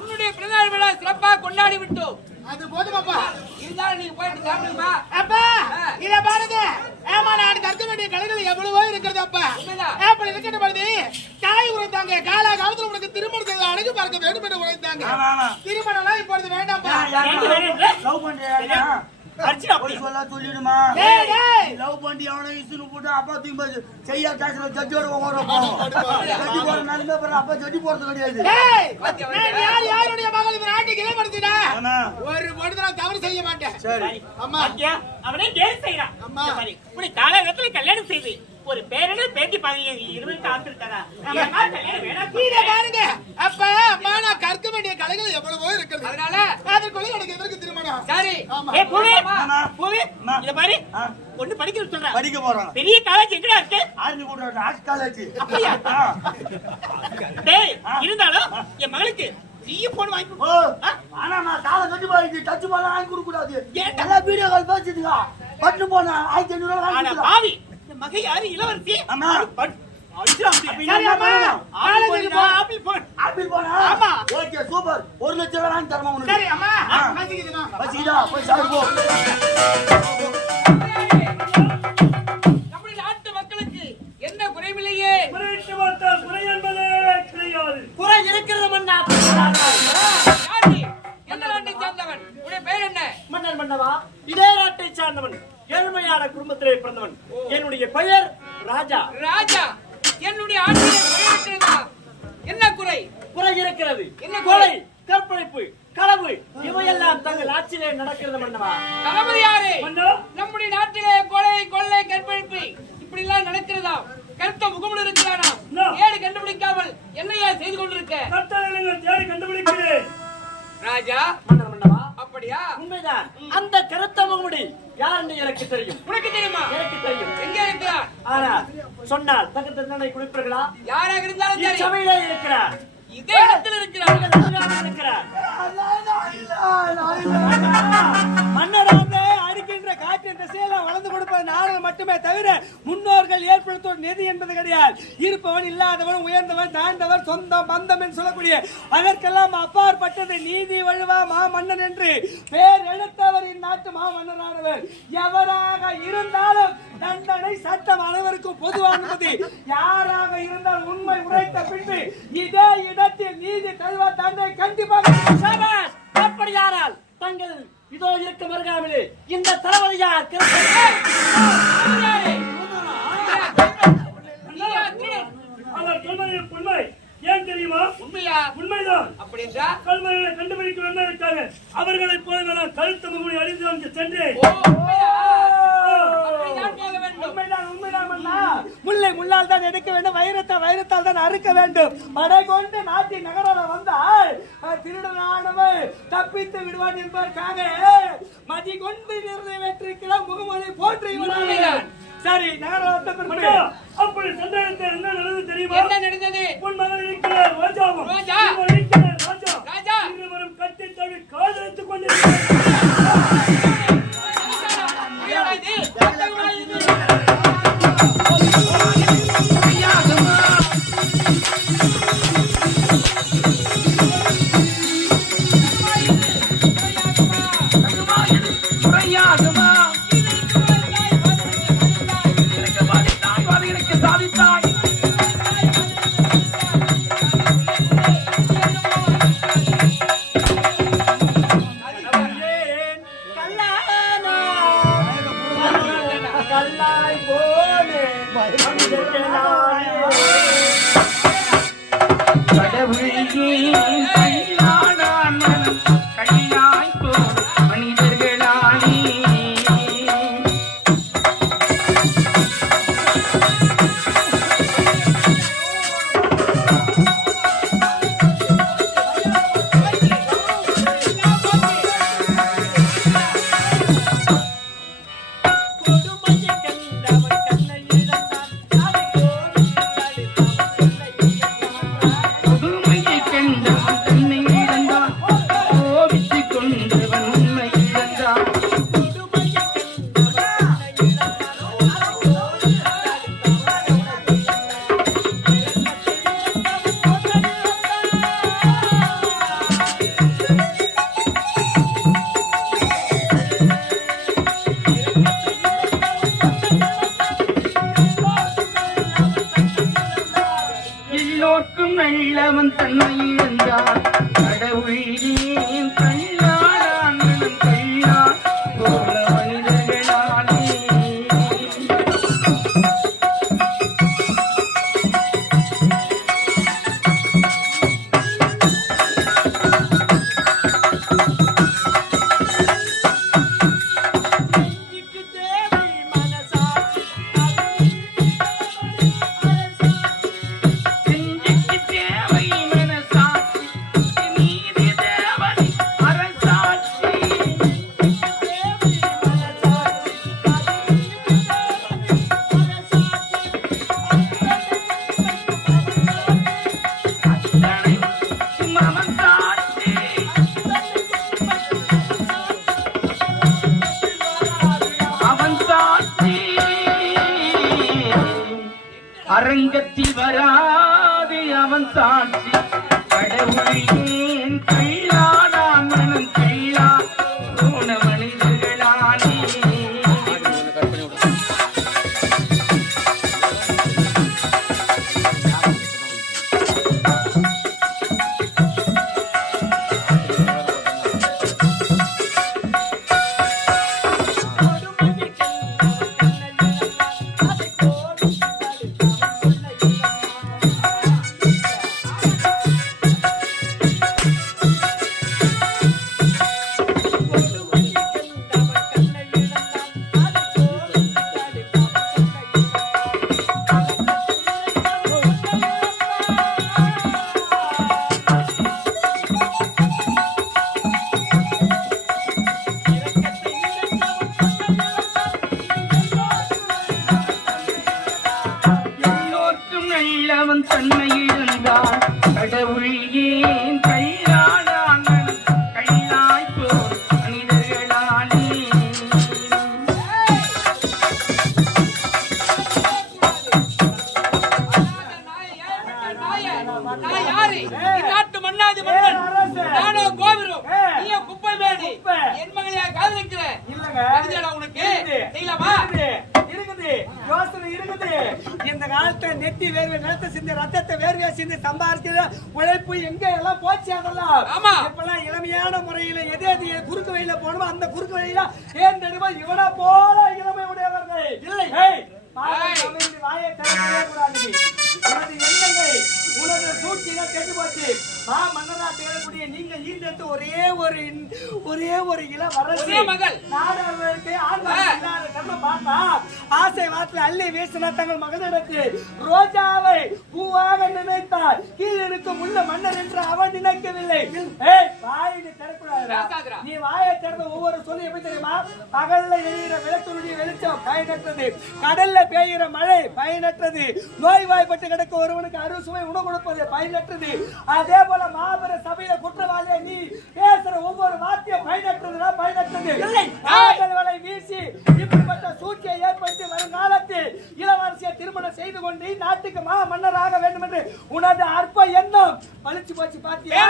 உன்னுடைய பிறந்தநாள் விழா சிறப்பாக கொண்டாடி விட்டோம். அது போதுமாப்பா. இருந்தாலும் நீங்க போயிட்டு சாப்பிடுமா? அப்பா இத பாருங்க. ஏமா நான் கற்க வேண்டிய கலைகள் எவ்வளவோ இருக்கிறது அப்பா. அப்படி இருக்கிற பொழுது தாய் உரைத்தாங்க காலா காலத்துல உனக்கு திருமணத்தை அழகு பார்க்க வேண்டும் என்று உரைத்தாங்க. திருமணம்லாம் இப்பொழுது வேண்டாம்ப்பா. லவ் பண்றியா? அர்ச்சனா போய் சொல்ல சொல்லிடுமா? டேய் லவ் பண்ணி அவனை இசுனு போட்டு அப்பா தூக்கி செய்யா கேஸ்ல ஜட்ஜோட ஓரப்போ. ஜட்ஜி போற நாளுமே பர அப்பா ஜட்ஜி போறது கிடையாது. டேய் நான் யாருடைய மகள் இந்த நாட்டுக்கு இளவரசிடா. ஒரு பொழுதுல தவறு செய்ய மாட்டேன். சரி அம்மா அவனே கேஸ் செய்யறான். அம்மா இப்படி காலகட்டத்துல கல்யாணம் செய்து ஒரு பேரனே பேட்டி பாருங்க 20 ஆண்டு இருக்காரா? இத பாருங்க. அப்பா அம்மா நான் கற்க வேண்டிய கலைகள் எவ்வளவோ இருக்குது. அதனால அதுக்குள்ள எனக்கு எதற்கு திருமணம்? சரி. ஆமா. ஏ பூவே பூவே இத பாரு ஒண்ணு படிக்க சொல்றேன். படிக்க போறாங்க. பெரிய காலேஜ் எங்கடா இருக்கு? ஆர்மி கூடுற ஆர்ட்ஸ் காலேஜ். அப்படியா? டேய் இருந்தாலும் என் மகளுக்கு நீ போன் வாங்கி ஓ ஆனா நான் காலை கட்டி போயிட்டு டச் பண்ண வாங்கி கொடுக்க கூடாது. எல்லா வீடியோ கால் பேசிடுங்க. பட்டு போனா 1500 வாங்கி ஆனா கொடுங்க. பாவி என் மகை யாரு இளவரசி? ஆமா. அடிச்சா சரி அம்மா. காலேஜுக்கு போ. ஆப்பிள் போன் ஆப்பிள் போனா? ஆமா. Okay super. 1 லட்சம் ரூபாய் வாங்கி தரமா உனக்கு? சரி அம்மா. மசிக்குதுமா. பசிடா போய் சாப்பிடு போ. நம்முடைய நாட்டு மக்களுக்கு எந்த குறைவில்லையே. குறை என்பதே கிடையாது. குறை இருக்கிறது மன்னா. யார் நீ? எந்த நாட்டை சேர்ந்தவன்? உன்னுடைய பெயர் என்ன? மன்னர் மன்னவா இதே நாட்டை சார்ந்தவன் ஏழ்மையான குடும்பத்திலே பிறந்தவன். என்னுடைய பெயர் ராஜா. ராஜா. என்னுடைய ஆட்சியிலே குறை இருக்கிறதா? என்ன குறை? குறை இருக்கிறது. என்ன கொலை, கற்பழிப்பு, களவு இவையெல்லாம் தங்கள் ஆட்சியிலே நடக்கிறது மன்னவா. தளபதி யாரு? நம்முடைய நாட்டிலே கொலை, கொள்ளை, கற்பழிப்பு இப்படி எல்லாம் நடக்கிறதா? கருத்த முகமும் இருக்கிறானா? ஏடு கண்டுபிடிக்காமல் என்னையா செய்து கொண்டிருக்க? கண்டுபிடிக்கிறேன் ராஜா. மன்னர் மன்னவா அப்படியா? உண்மைதான். அந்த கருத்த முகமுடி யார் என்று எனக்கு தெரியும். உனக்கு தெரியுமா? எனக்கு தெரியும். எங்கே இருக்கிறார்? ஆனால் சொன்னால் தகுந்த தண்டனை கொடுப்பீர்களா? யாராக இருந்தாலும் சரி. சபையிலே இருக்கிறார். இதே இடத்தில் இருக்கிறார். இருக்கிறார். மன்னராக அடிக்கின்ற காற்றின் திசையில வளர்ந்து கொடுப்பது நாங்கள் மட்டுமே தவிர முன்னோர்கள் ஏற்படுத்தும் நிதி என்பது கிடையாது. இருப்பவன் இல்லாதவன் உயர்ந்தவன் தாழ்ந்தவன் சொந்தம் பந்தம் என்று சொல்லக்கூடிய அதற்கெல்லாம் அப்பாற்பட்டது நீதி வழுவா மா மன்னன் என்று பேர் எடுத்தவர் இந்நாட்டு மா மன்னரானவர். எவராக இருந்தாலும் தண்டனை சட்டம் அனைவருக்கும் பொதுவானது. யாராக இருந்தால் உண்மை உரைத்த பின்பு இதே இடத்தில் நீதி தருவ தண்டனை கண்டிப்பாக. அப்படி யாரால் தங்கள் இதோ இருக்க மருகாமலே இந்த தளபதியார் உண்மை ஏன் தெரியுமா? உண்மையா? உண்மைதான். அப்படி என்றா கல்வர்களை கண்டுபிடிக்க வந்ததற்காக அவர்களை போல நான் கழுத்து முகமூடி அணிந்து வந்து சென்றேன். முல்லை முள்ளால் தான் எடுக்க வேண்டும், வைரத்தால் தான் அறுக்க வேண்டும். படை கொண்டு நாட்டின் நகரால வந்தால் திருடனானவன் தப்பித்து விடுவான் என்பதற்காக மதி கொண்டு நிறைவேற்றிருக்கிற முகமூடி போற்றி. சரி நகரம் அப்படி சந்தேகத்தில் என்ன நடந்தது தெரியுமா? என்ன நடந்தது? உன் மகன் இருக்கிறார் ராஜாவும் ராஜா. ராஜா இருவரும் கட்டி தவி காதலித்துக் கொண்டு கல்லா எல்லோருக்கும் நல்லவன் தன்னை இருந்தான் கடவுளின் கல்லாடான் கல்லான் போல மனிதர்களாலே அரங்கத்தில் வராது அவன் சாட்சி கடவுளின் கல்லாடான் மனம் கல்லா போன மனிதர்களானே அவன் தன்னை இருந்தான் கடவுள் ஏன் கையாளான் கையாய் போர் மனிதர்களானே நாட்டு மன்னாதி மன்னன் நானோ கோபுரம் நீயோ குப்பை மேடி என் மகளையா காதலிக்கிற உனக்கு செய்யலாமா இருக்குது யோசனை இருக்குது. இந்த காலத்தை நெத்தி வேர்வை நிலத்தை சிந்தி ரத்தத்தை வேர்வையா சிந்தி சம்பாதிக்கிற உழைப்பு எங்க எல்லாம் போச்சு அதெல்லாம். இப்பெல்லாம் இளமையான முறையில எது எது குறுக்கு வழியில போனோமோ அந்த குறுக்கு வழியில தேர்ந்தெடுப்பா இவனா போல இளமை உடையவர்கள் இல்லை. வாயை திறக்கவே கூடாது. உனது எண்ணங்கள் உனது சூழ்ச்சிகள் கெட்டு போச்சு. மன்னரா தேடக்கூடிய நீங்க ஈண்டெடுத்து ஒரே ஒரு இளவரசி மகள் நாடகங்களுக்கு ஆண்கள் கர்மம் பார்த்தா ஆசை வார்த்தை அள்ளி வீசின தங்கள் மகனிடத்து ரோஜாவை பூவாக நினைத்தார். கீழ் இருக்கும் உள்ள மன்னர் என்று அவன் நினைக்கவில்லை. வாயை திறக்கூடாது. நீ வாயை திறந்த ஒவ்வொரு சொல்லி எப்படி தெரியுமா? பகல்ல எரிகிற விளக்குடைய வெளிச்சம் பயனற்றது, கடல்ல பெய்கிற மழை பயனற்றது, நோய்வாய்ப்பட்டு கிடக்க ஒருவனுக்கு அறுசுவை உணவு கொடுப்பது பயனற்றது. அதே போல மாபெர சபையில குற்றவாளியை நீ பேசுற ஒவ்வொரு வார்த்தையும் பயனற்றதுனா பயனற்றது. காதல்வலை வீசி இப்படிப்பட்ட சூழ்ச்சியை ஏற்படுத்தி வரும் காலத்தில் இளவரசியை திருமணம் செய்து கொண்டு நாட்டுக்கு மன்னராக வேண்டும் என்று உனது அற்ப எண்ணம் பழிச்சு போச்சு. பாத்தியா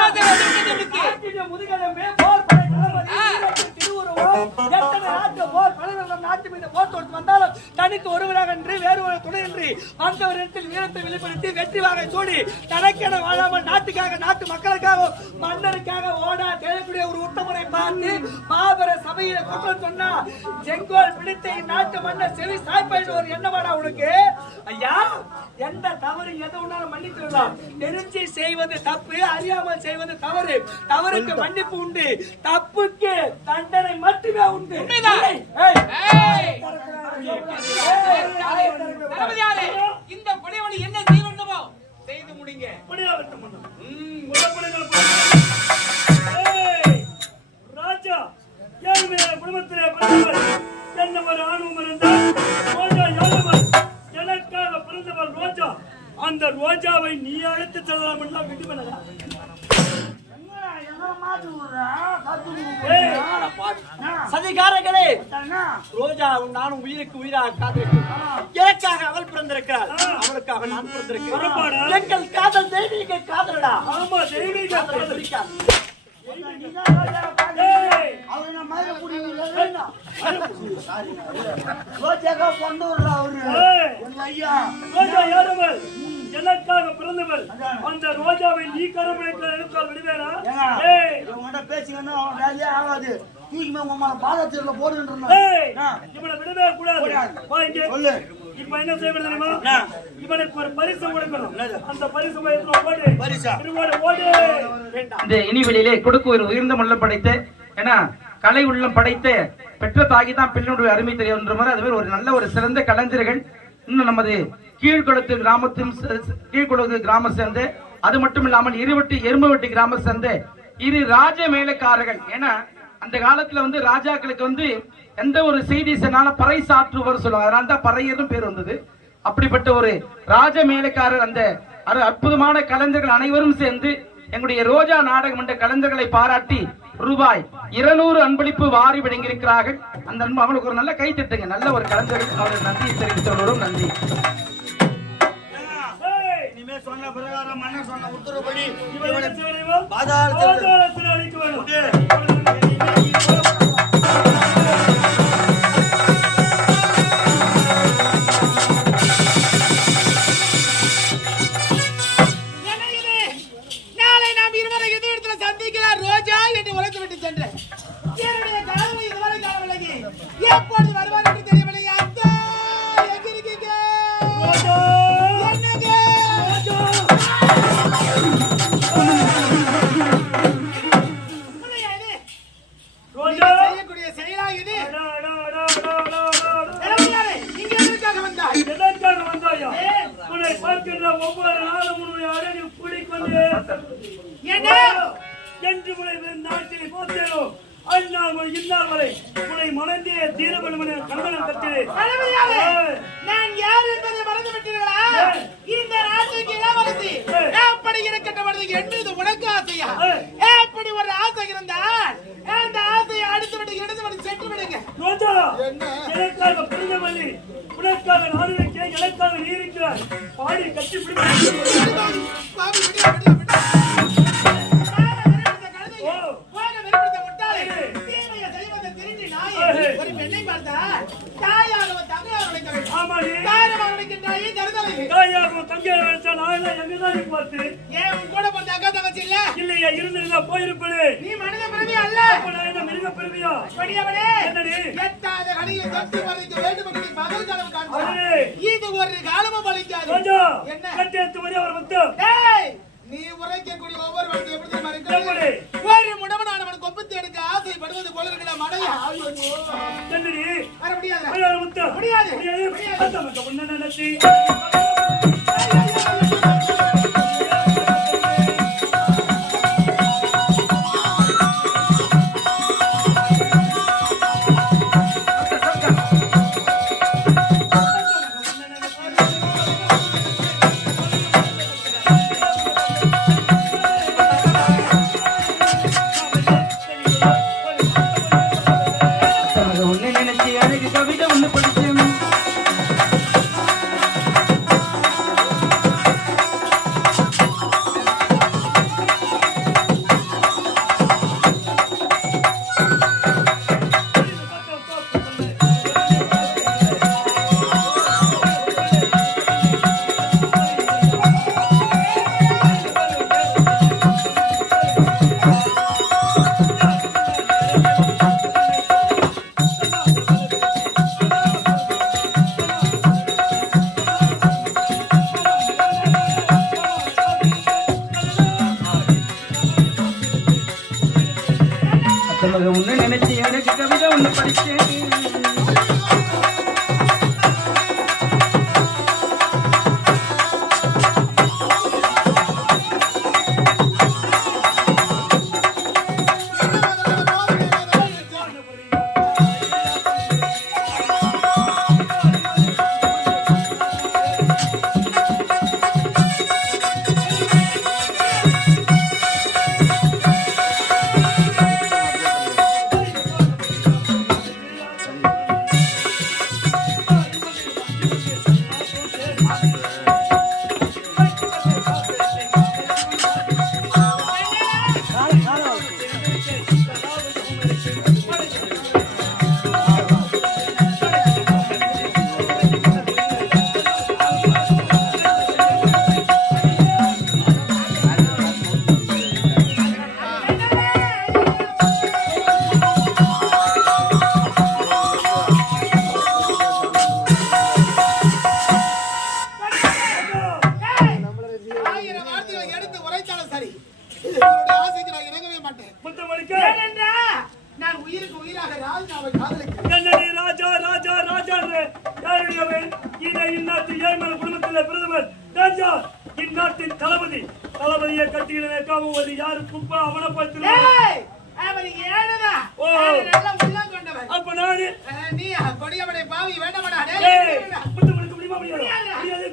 முதுகெலும்பே போர் படை தளபதி திருவுருவம் எத்தனை நாட்டு போர் படைவர்கள் நாட்டு மீது போர் தொடுத்து வந்தாலும் தனித்து ஒருவராக என்று வேறு ஒரு துணையின்றி வந்தவரிடத்தில் வீரத்தை வெளிப்படுத்தி வெற்றி வாகை சூடி தனக்கென வாழாமல் நாட்டுக்காக நாட்டு மக்களுக்காக மன்னருக்காக ஓடா தேடக்கூடிய ஒரு உத்தமுறை பார்த்து மாபெர சபையில குற்றம் சொன்னா செங்கோல் பிடித்த நாட்டு மன்னர் செவி சாய்ப்பாடு ஒரு எண்ணமாடா உனக்கு? ஐயா, எந்த தவறு எது உன்னாலும் மன்னித்துள்ளோம். தெரிஞ்சு செய்வது தப்பு, அறியாமல் செய்வது தவறு. தவறுக்கு மன்னிப்பு உண்டு, தப்புக்கு தண்டனை மட்டுமே உண்டு. இந்த கொடைவழி என்ன செய்ய வேண்டுமோ செய்து முடிங்க. ராஜா ஏழ்மையான குடும்பத்திலே பிறந்தவர், என்ன ஒரு ஆணுவம் இருந்தால் ரோஜா யாதவர் எனக்காக பிறந்தவர் ரோஜா. அந்த ரோஜாவை நீ அழைத்து செல்லலாம் என்றால் விடுவனதா? சதிகாரங்களே, ரோஜா நானும் உயிருக்கு உயிராக காத்திருக்கிறேன். எனக்காக அவள் பிறந்திருக்கிறாள், அவளுக்காக நான் பிறந்திருக்கிறேன். எங்கள் காதல் தெய்வீக காதலடா. ஆமா, தெய்வீக காதல். எனக்காக பிறந்த பிறந்தவள் அந்த ரோஜாவை நீ கரமடைக்க எடுத்தால் விடுவேனா? இவங்ககிட்ட பேசிங்கன்னா வேலையே ஆகாது. தூக்கி உங்க பாதத்துல போடுன்றேன். இவனை விடவே கூடாது. சொல்லு. இப்ப என்ன செய்வது தெரியுமா? இவனுக்கு ஒரு பரிசு கொடுக்கணும். அந்த பரிசு ஓடு. பரிசா? ஓடு. இந்த இனிவெளியிலே கொடுக்க ஒரு உயர்ந்த முள்ள படைத்த ஏன்னா கலை உள்ளம் படைத்த பெற்ற தாகி தான் பெண்ணுடைய அருமை தெரியுன்ற மாதிரி அதுவே ஒரு நல்ல ஒரு சிறந்த கலைஞர்கள் இன்னும் நமது கீழ்குளத்து கிராம சேர்ந்து அது மட்டும் இல்லாமல் இருவட்டி எருமவட்டி கிராம சேர்ந்து இரு ராஜ மேலக்காரர்கள். ஏன்னா அந்த காலத்துல வந்து ராஜாக்களுக்கு வந்து எந்த ஒரு செய்தி சொன்னாலும் பறை சாற்றுவர் சொல்லுவாங்க. அதனால தான் பறையரும் பேர் வந்தது. அப்படிப்பட்ட ஒரு ராஜ மேலக்காரர் அந்த அற்புதமான கலைஞர்கள் அனைவரும் சேர்ந்து எங்களுடைய ரோஜா நாடகம் என்ற கலைஞர்களை பாராட்டி ரூபாய் 200 அன்பளிப்பு வாரி வழங்கியிருக்கிறார்கள். அந்த அன்பு அவங்களுக்கு ஒரு நல்ல கை தட்டுங்க. நல்ல ஒரு கலைஞர்கள் அவர்கள் நன்றியை தெரிவித்தவர்களும் நன்றி. இனிமே சொன்ன பிரகாரம் மன்னர் சொன்ன உத்தரவுப்படி பாதாளத்தில் அடிக்க வேண்டும். எப்போது வருவார் என்று தெரியவில்லை. அத்தா எங்க இருக்கீங்க? என்னங்க செய்யக்கூடிய செயலா இது? இங்க எதற்காக வந்தாய்? எதற்காக வந்தாயா? உன்னை பார்க்கின்ற ஒவ்வொரு நாளும் உன்னுடைய அழகு பிடிக்கொண்டே என்ன என்று உன்னை நாட்டில் போத்தேனோ அந்நாள் இந்நாள் வரை உன்னை மணந்தே தீரவன் கணவன் கட்டினேன். நான் யார் என்பதை மறந்து விட்டீர்களா? இந்த நாட்டுக்கு இளவரசி எப்படி இருக்கின்ற என்று உனக்கு ஆசையா? எப்படி ஒரு ஆசை இருந்தால் அந்த ஆசையை அடுத்து விட்டு இடது விட்டு சென்று விடுங்க. ரோஜா எனக்காக பிறந்தவள்ளி உனக்காக நான் இருக்கேன். எனக்காக நீ இருக்கிறார். பாடி கட்டி ஒரு பெண்ணை பார்த்தா தாயாகவும் தங்கையாக உழைக்க வேண்டும். ஆமாடி தாயாகவும் உழைக்கின்றாயே தருதலை. தாயாகவும் தங்கையாக உழைச்சா நான் எங்கதான் பார்த்து ஏன் உன் கூட பிறந்த அக்கா தங்கச்சி இல்ல? இல்லையா இருந்திருந்தா போயிருப்பேன். நீ மனித பிறவி அல்ல. மிருக பிறவியா? படியவனே என்னடி எட்டாத கனியை தொட்டு வரைக்க வேண்டும் என்று பகல் காலம் காண்பாய். இது ஒரு காலமும் பலிக்காது. என்ன கட்டெடுத்து வரை அவர் வந்து நீ உரைக்கக்கூடிய ஒவ்வொரு வழக்கு எப்படி தெரியுமா இருக்கிறது? ஒரு முடவனானவன் கொப்பத்து எடுக்க ஆசைப்படுவது போல இருக்கிற மடையா? வர முடியாது. நினைச்சு உன்னை நினைச்சு எனக்கு கவிதை ஒண்ணு படிச்சேன். வார்த்தைகளை எடுத்து உரைத்தாலும் சரி என்னுடைய ஆசைக்கு நான் இணங்கவே மாட்டேன். முத்தமளிக்க ஏனென்றா நான் உயிருக்கு உயிராக ராஜாவை காதலிக்கிறேன். என்னடி ராஜா ராஜா ராஜா யாருடையவன்? இதை இந்நாட்டு ஏழ்மல குடும்பத்தில் பிரதமர் ராஜா, இந்நாட்டின் தளபதி. தளபதியை கட்டியிலே காவுவது யாரு? குப்பா அவனை பார்த்து அவர் ஏழுதான். ஓ. எல்லாம் உள்ளம் கொண்டவர். அப்ப நானு நீ கொடியவனை பாவி வேண்டாமடா. முத்தமளிக்க முடியுமா? முடியாது.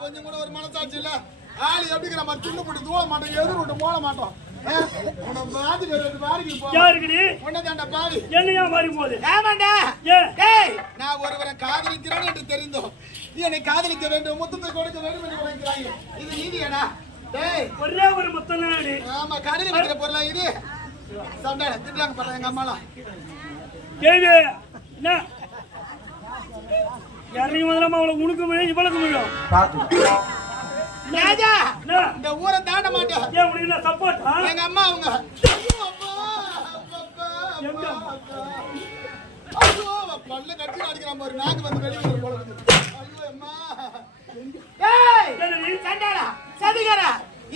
கொஞ்சம் கூட ஒரு மனசாட்சி இல்ல. ஆளு எப்படிங்கிற மாதிரி சின்ன போட்டு தூள மாட்டோம், எதிர் விட்டு போட மாட்டோம். நான் ஒருவரை காதலிக்கிறேன் என்று தெரிந்தோம், என்னை காதலிக்க வேண்டும், முத்தத்தை கொடுக்க வேண்டும் என்று நினைக்கிறாங்க. இது நீதியாடா? ஒரே ஒரு முத்தம். ஆமா, கடலில் வைக்கிற பொருளா இது? சண்டை திட்டுறாங்க பாருங்க எங்க அம்மாலாம். கேள்வி என்ன இறங்கி முதலாம அவளை உனக்கு முடியும் இவளுக்கு முடியும் பார்த்து ராஜா என்ன இந்த ஊரை தாண்ட மாட்டேன் ஏன் உனக்கு என்ன சப்போர்ட் எங்க அம்மா அவங்க எங்க பல்ல கட்டி அடிக்கிறான் பாரு நாக்கு வந்து வெளியே வரும் போல இருக்கு. ஐயோ அம்மா ஏய் சண்டாடா சதிகாரா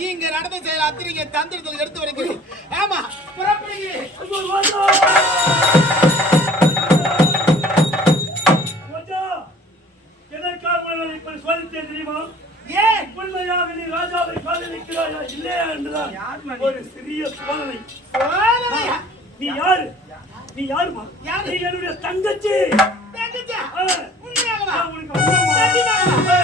இங்க நடந்த செயல் அத்திரிங்க தந்திரத்தில் எடுத்து வரைக்கும் ஆமா புறப்படுங்க இப்ப சோதித்தே தெரியுமா ஏன் உண்மையாக நீ ராஜாவை காதலிக்கிறாயா இல்லையா என்றுதான் ஒரு சிறிய சோதனை சோதனையா நீ யாரு நீ யாருமா யாரு? நீ என்னுடைய தங்கச்சி தங்கச்சா ஆ. உண்மையாகவா நான் உனக்கு அம்மா. சத்தியமாகவா?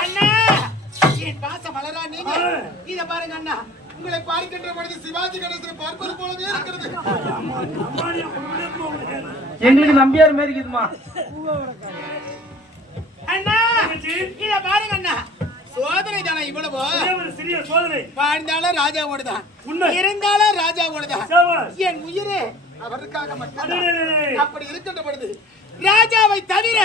அண்ணா என் பாசம் மலரா நீங்க இத பாருங்க அண்ணா உங்களை பார்க்கின்ற பொழுது சிவாஜி கணேசனை பார்ப்பது போலவே இருக்கிறது அம்மாடி, உன்னுடைய போகுது. எங்களுக்கு நம்பியார் மாதிரி இருக்குதுமா அண்ணா தங்கச்சி, இத பாருங்க அண்ணா சோதனை தானே இவ்வளவு ஒரே ஒரு சிறிய சோதனை வாழ்ந்தாலும் ராஜாவோடு தான் உண்மை. இருந்தாலும் ராஜாவோடு தான் சாபாஷ். என் உயிரே அவருக்காக மட்டும் அடடடடே. அப்படி இருக்கின்ற பொழுது ராஜாவை தவிர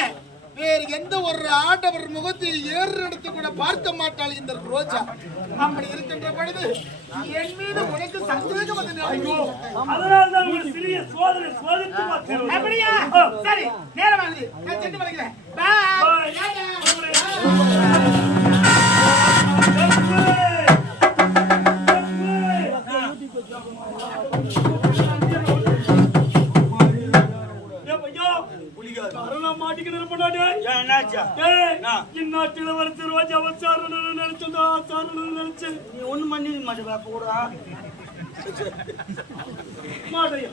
வேறு எந்த ஒரு ஆடவர் முகத்தில் ஏறு எடுத்து கூட பார்க்க மாட்டாள் இந்த ரோஜா அப்படி இருக்கின்ற பொழுது என் மீது உனக்கு சந்தேகம் வந்து நிலவுகிறது. அதனால்தான் ஒரு சிறிய சோதனை சோதித்து பார்த்தேன். அப்படியா சரி நேரம் ஆகுது நான் சென்று வருகிறேன் Bye. பாய் ராஜா இந்நாட்டில் வளர்த்து ரோஜா சாரணு நினைச்சதா சாரணு நினைச்சு நீ ஒண்ணும் பண்ணிக்க மாட்டேன் அப்ப கூட மாட்டையா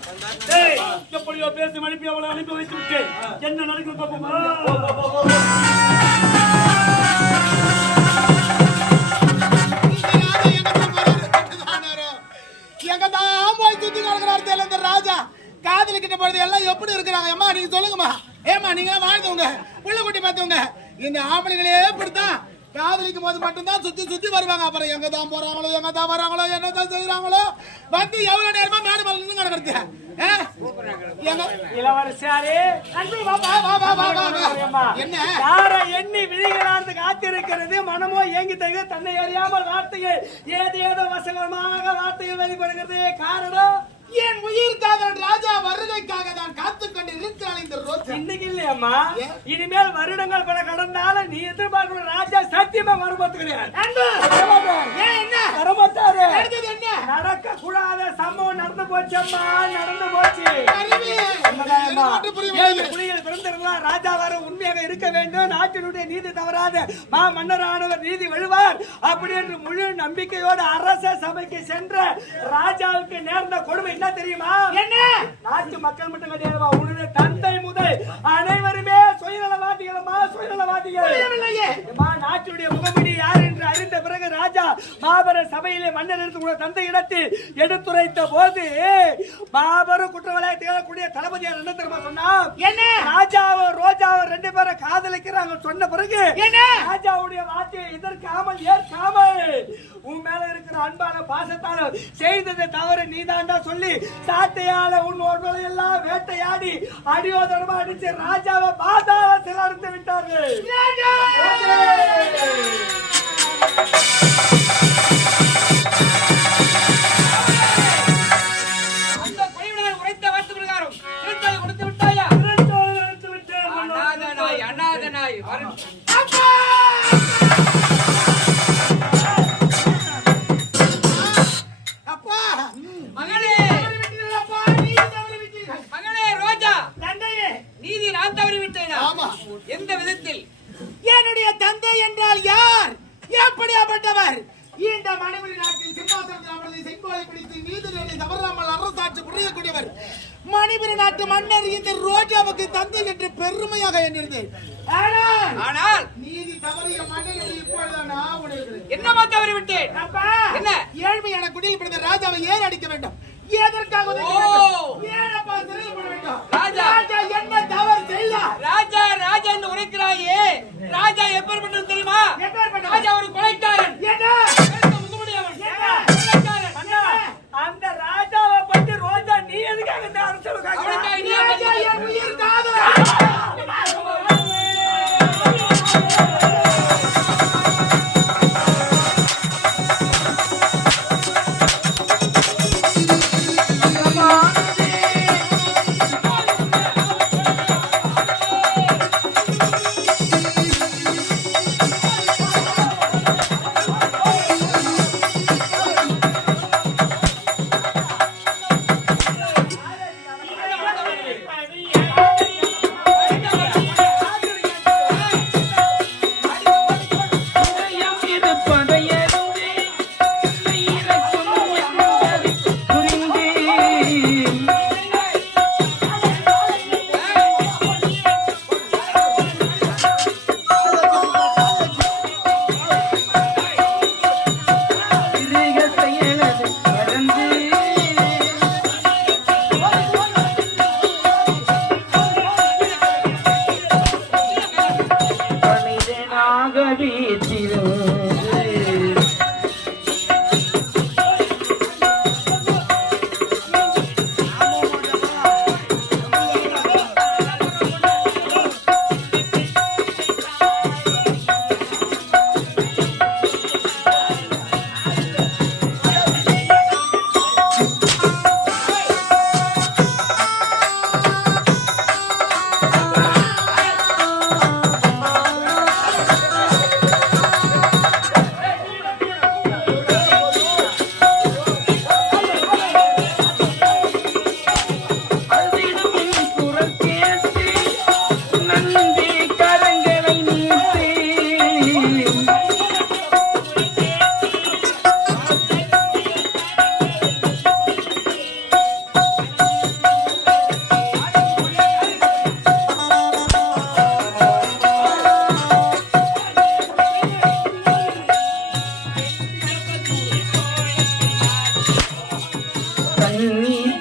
ஏய் எப்படியோ பேசி அனுப்பி அவளை அனுப்பி வைத்து விட்டேன் என்ன நடக்கும் பாப்போமா எங்கதான் போய் சுத்தி நடக்கிறாரு தெரியல இந்த ராஜா காதலிக்கிட்ட பொழுது எல்லாம் எப்படி இருக்கிறாங்க அம்மா நீங்க சொல்லுங்கம்மா ஏமா நீங்க வாழ்ந்தவங்க புள்ள குட்டி பார்த்தவங்க இந்த ஆம்பளைங்களே இப்படித்தான் காதலிக்கும் போது மட்டும்தான் சுத்தி சுத்தி வருவாங்க அப்புறம் எங்க தான் போறாங்களோ எங்க தான் வராங்களோ என்னதான் செய்யறாங்களோ வந்து எவ்வளவு நேரமா மேடு மேல நின்று கிடக்கிறது இளவரசியாரே அன்பு வா வா வா வா வா வா என்ன யார எண்ணி விழிகளார்ந்து காத்திருக்கிறது மனமோ ஏங்கி தங்க தன்னை அறியாமல் வார்த்தைகள் ஏதேதோ வசகமாக வார்த்தைகள் வெளிப்படுகிறது காரணம் என் உயிர் காதல் ராஜா வருகைக்காக தான் காத்துக் கொண்டு இருக்கிறாள் இந்த ரோஜா இன்னைக்கு இல்லையம்மா இனிமேல் வருடங்கள் பல கடந்தாலும் நீ எதிர்பார்க்கிற ராஜா சத்தியமா வரமாட்டு கிடையாது அன்பு ஏன் என்ன வரமாட்டாரு அடுத்தது என்ன நடக்க கூடாத சம்பவம் நடந்து போச்சம்மா நடந்து போச்சு அறிவு. எனக்கு மட்டும் புரியவில்லை. ஏழு புலிகள் பிறந்திருந்தால் ராஜா வர உண்மையாக இருக்க வேண்டும் நாட்டினுடைய நீதி தவறாத மா மன்னரானவர் நீதி வெல்வார் அப்படி என்று முழு நம்பிக்கையோடு அரச சபைக்கு சென்ற ராஜாவுக்கு நேர்ந்த கொடுமை என்ன தெரியுமா என்ன நாட்டு மக்கள் மட்டும் கிடையாதுமா உன்னுடைய தந்தை முதல் அனைவருமே சுயநலவாதிகளம்மா சுயநலவாதிகள் புரியவில்லையே. அம்மா, நாட்டுடைய முகமுடி யார் என்று அறிந்த பிறகு ராஜா மாபெர சபையிலே மன்னர் எடுத்து உங்கள் தந்தை இடத்தில் எடுத்துரைத்த போது மாபெரும் குற்றவாளியாக திகழக்கூடிய தளபதியார் என்ன தெரியுமா சொன்னா என்ன ராஜாவும் ரோஜாவும் ரெண்டு பேரும் காதலிக்கிறாங்க சொன்ன பிறகு என்ன ராஜாவுடைய வார்த்தையை எதிர்க்காமல் ஏற்காமல் உன் மேல இருக்கிற அன்பான பாசத்தால செய்தது தவறு நீதாண்டா சொல்லி சாட்டையால உன் ஒருவரை எல்லாம் வேட்டையாடி அடியோதரமா அடிச்சு ராஜாவை பாதாளத்தில் அறுத்து விட்டார்கள் அந்த பொய்வினர் உரைத்த வார்த்தை பிரகாரம் திருத்தலை கொடுத்து விட்டாயா எடுத்து விட்டேன் அநாதனாய் வரும் அப்பா மகனே தவறி விட்டீர்கள் அப்பா நீ தவறி விட்டீர்கள் மகனே ரோஜா தந்தையே நீதி நான் தவறி விட்டேனா ஆமா. எந்த விதத்தில் என்னுடைய தந்தை என்றால் யார் எப்படியாப்பட்டவர் இந்த மணிமணி நாட்டில் சிம்மாசனத்தில் அமர்ந்து செங்கோலை பிடித்து நீதிநெறி தவறாமல் அரசாட்சி புரியக்கூடியவர் மணிபுரி நாட்டு மன்னர் இந்த ரோஜாவுக்கு தந்தை என்று பெருமையாக எண்ணிருந்தேன் ஆனால் நீதி தவறிய மன்னர் இப்பொழுது நான் உணர்கிறேன் என்னமா தவறி விட்டேன் அப்பா என்ன? ஏழ்மையான குடியில் பிறந்த ராஜாவை ஏன் அடிக்க வேண்டும் எதற்காக உதைக்க ஓ. வேண்டும்? ஏன் அப்பா சிறையில் போட வேண்டும் ராஜா. ராஜா என்ன தவறு செய்தார் ராஜா ராஜா என்று உரைக்கிறாயே ராஜா ராஜா எப்பேற்பட்டவன் தெரியுமா? எப்பேற்பட்டவன்? ராஜா ஒரு கொலைக்காரன். என்ன? கருத்த முகமுடையவன். என்ன? கொலைக்காரன். அண்ணா, அந்த ராஜாவை பத்தி ரோஜா நீ எதுக்காக இந்த அரசலுக்காக அவனுக்காக நீ ராஜா என் உயிர் காதல்.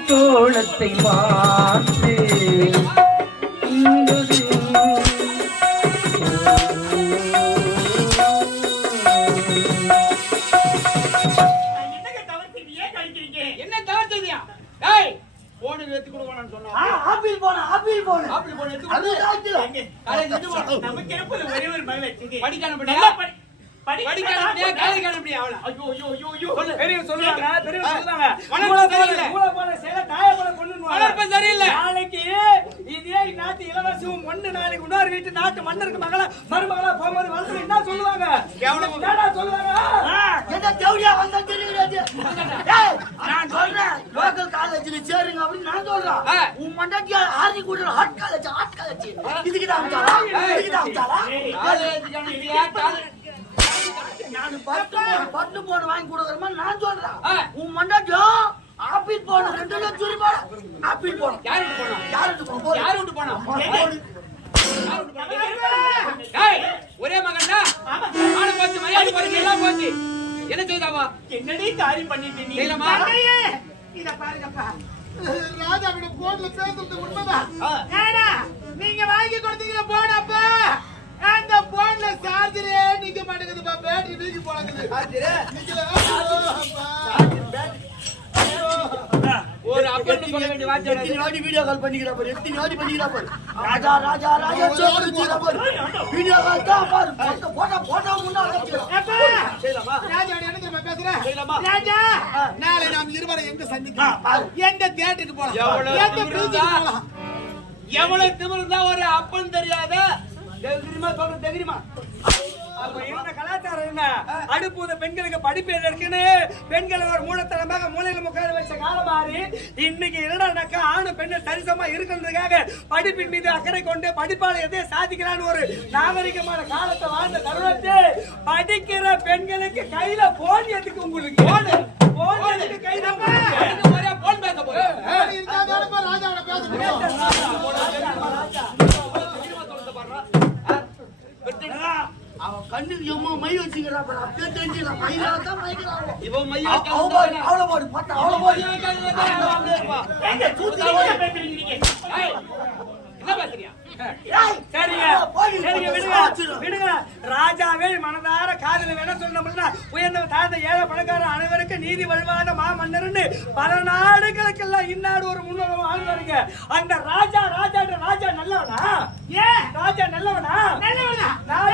தோளத்தை பார்த்து என்ன தவறு செய்தியா? டேய், போன் எடுத்து கொடுவான்னு சொன்னா. ஆப்பிள் போன ஆப்பிள் போன் எடுத்து அது கொடு. தாக்கு. காலேஜ் எடுத்து போ. நமக்கு இருப்பது ஒரே ஒரு மகளே சிங்கி. படிக்க அனுப்புறியா? நல்லா படிக்க அனுப்புறியா? காலேஜ் அனுப்புறியா அவளை? பெரியவங்க சொல்லுவாங்க, பெரியவங்க சொல்லுவாங்க. வளர்ப்பு சரியில்லை. மூளை போல சேலை, தாயை போல கொன்னுடுவாங்க. வளர்ப்பு சரியில்லை. நாளைக்கு இதே நாட்டு இளவரசியும் ஒண்ணு நாளைக்கு இன்னொரு வீட்டு நாட்டு மன்னருக்கு மகளா மருமகளா போகும்போது வளர்த்து என்ன சொல்லுவாங்க? என்னடா சொல்லுவாங்க? என்ன தேவடியா வந்தா தெரியாது. டேய், நான் சொல்றேன் லோக்கல் காலேஜ்ல சேருங்க அப்படின்னு நான் சொல்றேன். உன் மண்டாட்டியா ஆர்டி கூட ஹாட் காலேஜ் இதுக்கு தான் அம்சாரா? காலேஜுக்கு அனுப்புறியா? காலேஜ் நான் பட்டு போன வாங்கி கொடுக்கறமா நான் சொல்றேன். உன் மண்டாட்டியா ஆப்பிள் போன 2 லட்சம் ரூபாய் ஆப்பிள் போன யாருக்கு போனா? யாரு விட்டு போனா? டேய், ஒரே மகன்டா. ஆன போச்சு, மரியாதை போச்சு, எல்லாம் போச்சு. என்ன செய்தாவா? என்னடி காரியம் பண்ணிட்டு நீ? செய்யலாமா? இத பாருங்கப்பா, ராஜாவோட போன்ல பேசுறது உண்மைதான். ஏன்னா நீங்க வாங்கி கொடுத்தீங்க போனப்ப அந்த போன்ல சார்ஜரே நிக்க மாட்டேங்குதுப்பா, பேட்டரி நீக்கி போடுது. ஒரு அப்பன்னு சொல்ல வேண்டிய வார்த்தை எத்தனை வாட்டி வீடியோ கால் பண்ணிக்கிறா பாரு, எத்தனை வாட்டி பண்ணிக்கிறா பாரு. ராஜா ராஜா ராஜா சொல்லுறா பாரு. வீடியோ கால் தான் பாரு. போட்டோ முன்னால அப்பா, ராஜா என்ன தெரியுமா பேசுற? ராஜா, நாளை நாம் இருவரை எங்க சந்திக்கலாம்? எந்த தியேட்டருக்கு போலாம்? எந்த பீச்சுக்கு போலாம்? எவ்வளவு திமிருந்தா ஒரு அப்பன் தெரியாத தெரியுமா சொல்றது தெரியுமா? அப்ப இந்த கலாச்சாரம் என்ன? அடுப்பு பெண்களுக்கு படிப்பு இருக்குன்னு பெண்களை ஒரு மூலத்தனமாக மூலையில முக்கால வச்ச காலம் மாறி இன்னைக்கு என்னடாக்கா ஆணு பெண்ணு சரிசமா இருக்கிறதுக்காக படிப்பின் மீது அக்கறை கொண்டு படிப்பாளர் எதையும் சாதிக்கிறான்னு ஒரு நாகரிகமான காலத்தை வாழ்ந்த தருணத்தை படிக்கிற பெண்களுக்கு கையில போன் எதுக்கு? உங்களுக்கு போன் எதுக்கு கையில? போன் பேச போறேன். ராஜாவோட பேச அவன் கண்ணுக்கு எம்மோ மை வச்சுக்கிறா பாரு. அப்படியே தெரிஞ்சுக்கலாம். மையில தான் மைக்கிறான். இவன் மையா அவ்வளவு போடு பார்த்தா அவ்வளவு போடு. என்ன பேசுறியா? சரிங்க சரிங்க விடுங்க விடுங்க. ராஜாவே மனதார காதல வேணா சொன்னோம்னா உயர்ந்தவன் தாழ்ந்த ஏழை பணக்காரன் அனைவருக்கும் நீதி வழிவாத மாமன்னர்னு பல நாடுகளுக்கெல்லாம் இந்நாடு ஒரு முன்னோரம் வாழ்ந்தாருங்க. அந்த ராஜா ராஜா நல்லவனா? ஏன் ராஜா நல்லவனா?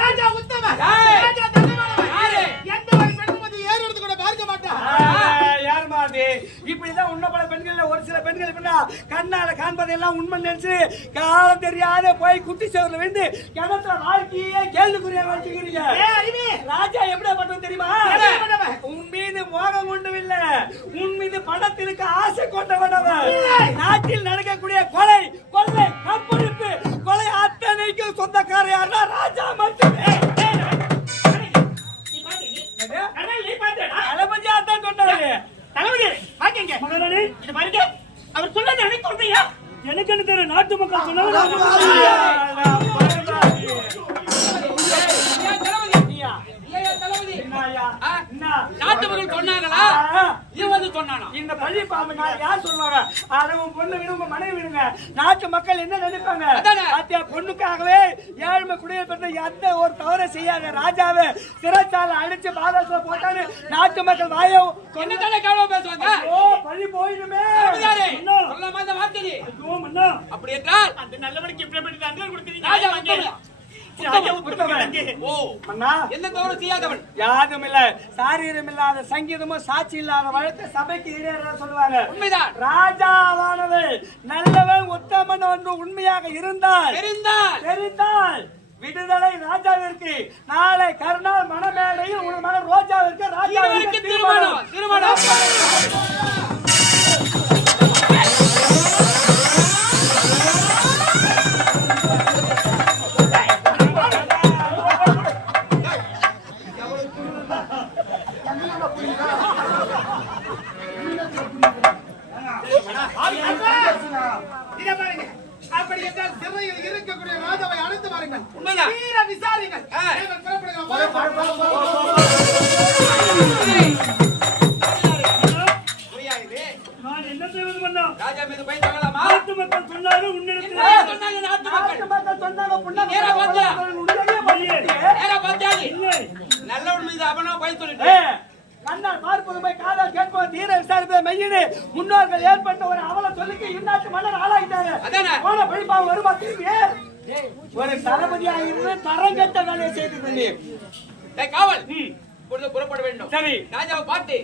ராஜா உத்தமன், ராஜா தங்கமானவன். எந்த ஒரு பெண்ணும் வந்து ஏறு எடுத்து கூட பார்க்க மாட்டான். யாருமா அது? இப்படிதான் உன்ன பல பெண்கள் ஒரு சில பெண்கள் இப்படின்னா கண்ணால காண்பதெல்லாம் உண்மை நினைச்சு காலம் தெரியாத போய் குட்டி சேவர்ல விழுந்து கிணத்துல வாழ்க்கையே கேள்விக்குறியா வச்சுக்கிறீங்க. ராஜா எப்படி பண்றது தெரியுமா? உன் மீது மோகம் கொண்டவில்லை, உன் மீது பணத்திற்கு ஆசை கொண்டவனவன். நாட்டில் நடக்கக்கூடிய கொலை கொள்ளை கற்பழிப்பு கொலை அத்தனைக்கும் சொந்தக்கார யாருன்னா ராஜா மட்டுமே. அவர் சொன்னது எனக்கு சொல்றீங்க? எனக்கு என்ன தெரியும்? நாட்டு மக்கள் சொன்னாங்க. நாட்டு மக்கள் சொன்னாங்களா? இவன் சொன்னானா? இந்த பள்ளி பாம்பு யார் சொல்லுவாங்க? அவன் பொண்ணு விடுங்க, மனைவி விடுங்க. நாட்டு மக்கள் என்ன நினைப்பாங்க? பாத்தியா, பொண்ணுக்காகவே ஏழ்மை குடியில் பிறந்த எந்த ஒரு தவறை செய்யாத ராஜாவை சிறைச்சாலை அடிச்சு பாதாளத்துல போட்டான்னு நாட்டு மக்கள் வாயோ என்னதானே கவலை பேசுவாங்க? பள்ளி போயிடுமே. சொல்லாம இந்த வார்த்தை. ஐயோ மன்னா, அப்படி என்றால் அந்த நல்லவனுக்கு இப்படி தண்டனை கொடுத்தீங்க. ராஜா உத்தமன். என்ன தவறு செய்யாதவன் யாரும் இல்ல. சாரீரம் இல்லாத சங்கீதமும் சாட்சி இல்லாத வழக்கு சபைக்கு ஈரேற சொல்லுவாங்க. உண்மைதான். ராஜாவானது நல்லவன் உத்தமன் ஒன்று உண்மையாக இருந்தால் தெரிந்தால் விடுதலை ராஜாவிற்கு, நாளை கருணால் மணமேடையில் உன் மன ரோஜாவிற்கு ராஜாவிற்கு திருமணம். அப்படி என்றால் சிறையில் இருக்கக்கூடிய ராஜாவை அழைத்து வாருங்கள். உண்மைதான். வீர விசாரிகள். நான் என்ன செய்வது மன்னா? ராஜா மீது போய் தகலாமா? நாட்டு மக்கள் சொன்னாங்க உன்னிடத்தில். சொன்னாங்க நாட்டு மக்கள். சொன்னாங்க நேரா பாத்தியா? நேரா பாத்தியா? இல்லை. நல்லவன் மீது அவனா போய் சொல்லிட்டு கண்ணால் பார்ப்பதுமை காதால் கேட்பது தீர விசாரிப்பது மெய்யினு முன்னோர்கள் ஏற்பட்ட ஒரு அவல சொல்லிக்கு இந்நாட்டு மன்னர் ஆளாகிட்டாங்க. போன படிப்பாக வருமா திரும்பி? ஒரு தளபதியாக இருந்து தரம் கெட்ட வேலையை செய்து காவல் புறப்பட வேண்டும். சரி, ராஜாவை பார்த்து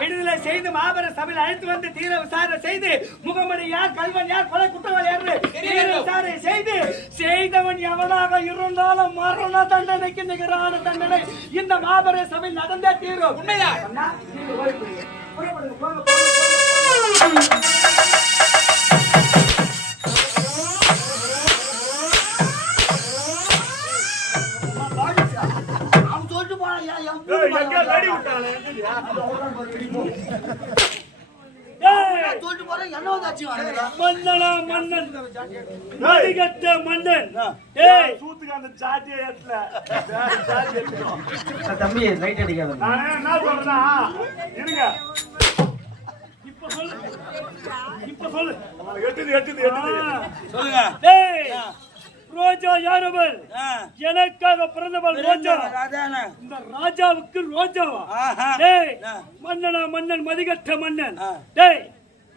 விடுதலை செய்து மாபெரும் சபையில் அழைத்து வந்து தீர விசாரணை செய்து முகமது யார், கல்வன் யார், கொலை குற்றவாளி யார் தீர விசாரணை செய்து செய்தவன் எவனாக இருந்தாலும் மரண தண்டனைக்கு நிகரான தண்டனை இந்த மாபெரும் சபையில் நடந்தே தீரும். உண்மைதான். மன்னனா மன்னன் மதிகட்ட மன்னன். சூத்துக்கு அந்த சாட்டியை ஏற்றல. தம்பி ரைட் அடிக்காத. நான் என்ன சொல்றேன்னா, இருங்க, இப்ப சொல்லு எட்டுது சொல்லுங்க. ரோஜா யாரவள்? எனக்காக பிறந்தவள் ரோஜா. இந்த ராஜாவுக்கு ரோஜாவா? மன்னனா மன்னன் மதிகட்ட மன்னன்.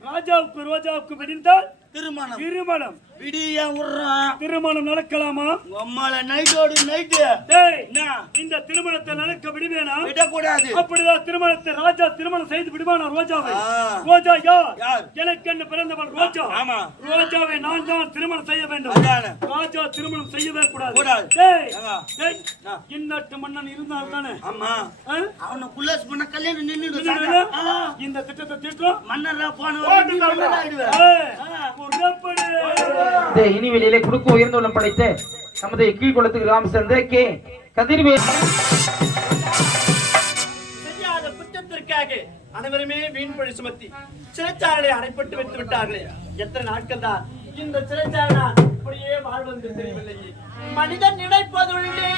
ராஜாவுக்கு ரோஜாவுக்கு விடிந்தால் திருமணம் விடிய உர்றான். திருமணம் நடக்கலாமா? உம்மால நைட்டோடு நைட்டு இந்த திருமணத்தை நடக்க விடுவேனா? விடக்கூடாது. அப்படிதான் திருமணத்தை ராஜா திருமணம் செய்து விடுவானா ரோஜாவை? ரோஜா யார்? எனக்கு என்ன பிறந்தவள் ரோஜா. ரோஜாவை நான் தான் திருமணம் செய்ய வேண்டும். ராஜா திருமணம் செய்யவே கூடாது. இந்நாட்டு மன்னன் இருந்தால் தானே அவனை புல்லாஸ் பண்ண கல்யாணம் நின்று இந்த திட்டத்தை தீர்க்கும். மன்னர் போன இந்த இனிவெளியிலே குடுக்க உயர்ந்த உள்ளம் படைத்த நமது கீழ்குளத்துக்கு கிராமம் சேர்ந்த கே கதிர்வேல் செய்யாத குற்றத்திற்காக அனைவருமே வீண்பழி சுமத்தி சிறைச்சாலையை அடைப்பட்டு வைத்து விட்டார்களே. எத்தனை நாட்கள் தான் இந்த சிறைச்சாலை இப்படியே வாழ்வது தெரியவில்லையே. மனிதன் நினைப்பதுள்ளே